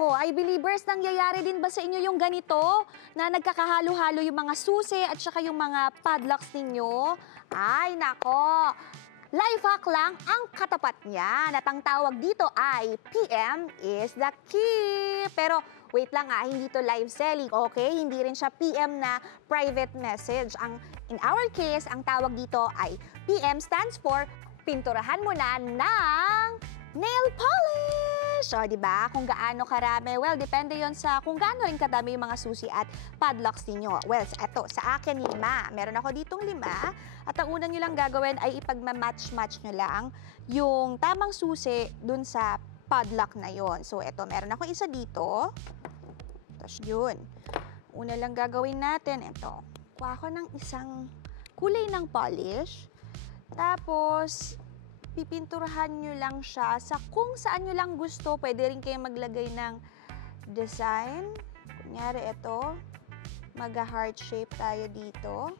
Nako, ay believers, nangyayari din ba sa inyo yung ganito? Na nagkakahalo-halo yung mga susi at saka yung mga padlocks ninyo? Ay, nako. Life hack lang ang katapat niya. At ang tawag dito ay PM is the key. Pero wait lang hindi to live selling, okay? Hindi rin siya PM na private message. In our case, ang tawag dito ay PM stands for pinturahan mo na ng nail polish. O, di ba? Kung gaano karami. Well, depende yon sa kung gaano rin kadami yung mga susi at padlocks ninyo. Well, eto, sa akin 5. Meron ako ditong 5. At ang una nyo lang gagawin ay ipagmamatch-match nyo lang yung tamang susi dun sa padlock na yon. So, eto, meron ako isa dito. Tapos yun. Una lang gagawin natin, eto. Kuha ko ng isang kulay ng polish. Tapos, pipinturahan nyo lang siya sa kung saan nyo lang gusto. Pwede rin kayo maglagay ng design. Kunyari ito, mag-heart shape tayo dito.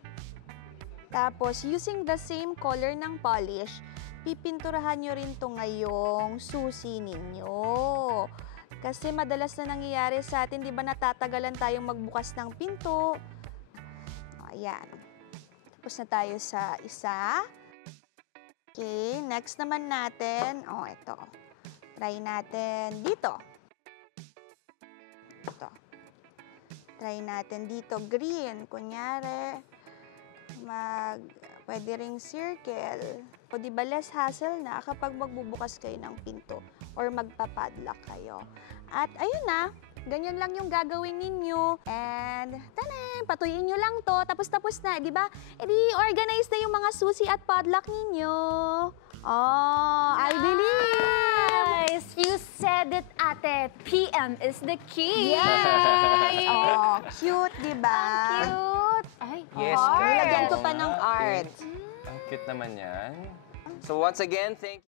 Tapos, using the same color ng polish, pipinturahan nyo rin ito ngayong susi ninyo. Kasi madalas na nangyayari sa atin, di ba natatagalan tayong magbukas ng pinto. Ayan. Tapos na tayo sa isa. Okay, next naman natin, ito. Try natin dito. Ito. Try natin dito, green. Kunyari, pwede ring circle. O di ba less hassle na kapag magbubukas kayo ng pinto or magpapadlock kayo. At ayun na, ganyan lang yung gagawin ninyo. And, tanan, patuyin nyo lang to. Tapos na, di ba? E di, organize na yung mga susi at padlock ninyo. Oh, I believe! Nice! You said it, ate. PM is the key. Yes! Oh, cute, di ba? Ang cute! Ay, Yes, Oh, correct. nilagyan ko pa ng art. Ang cute naman yan. So once again, thank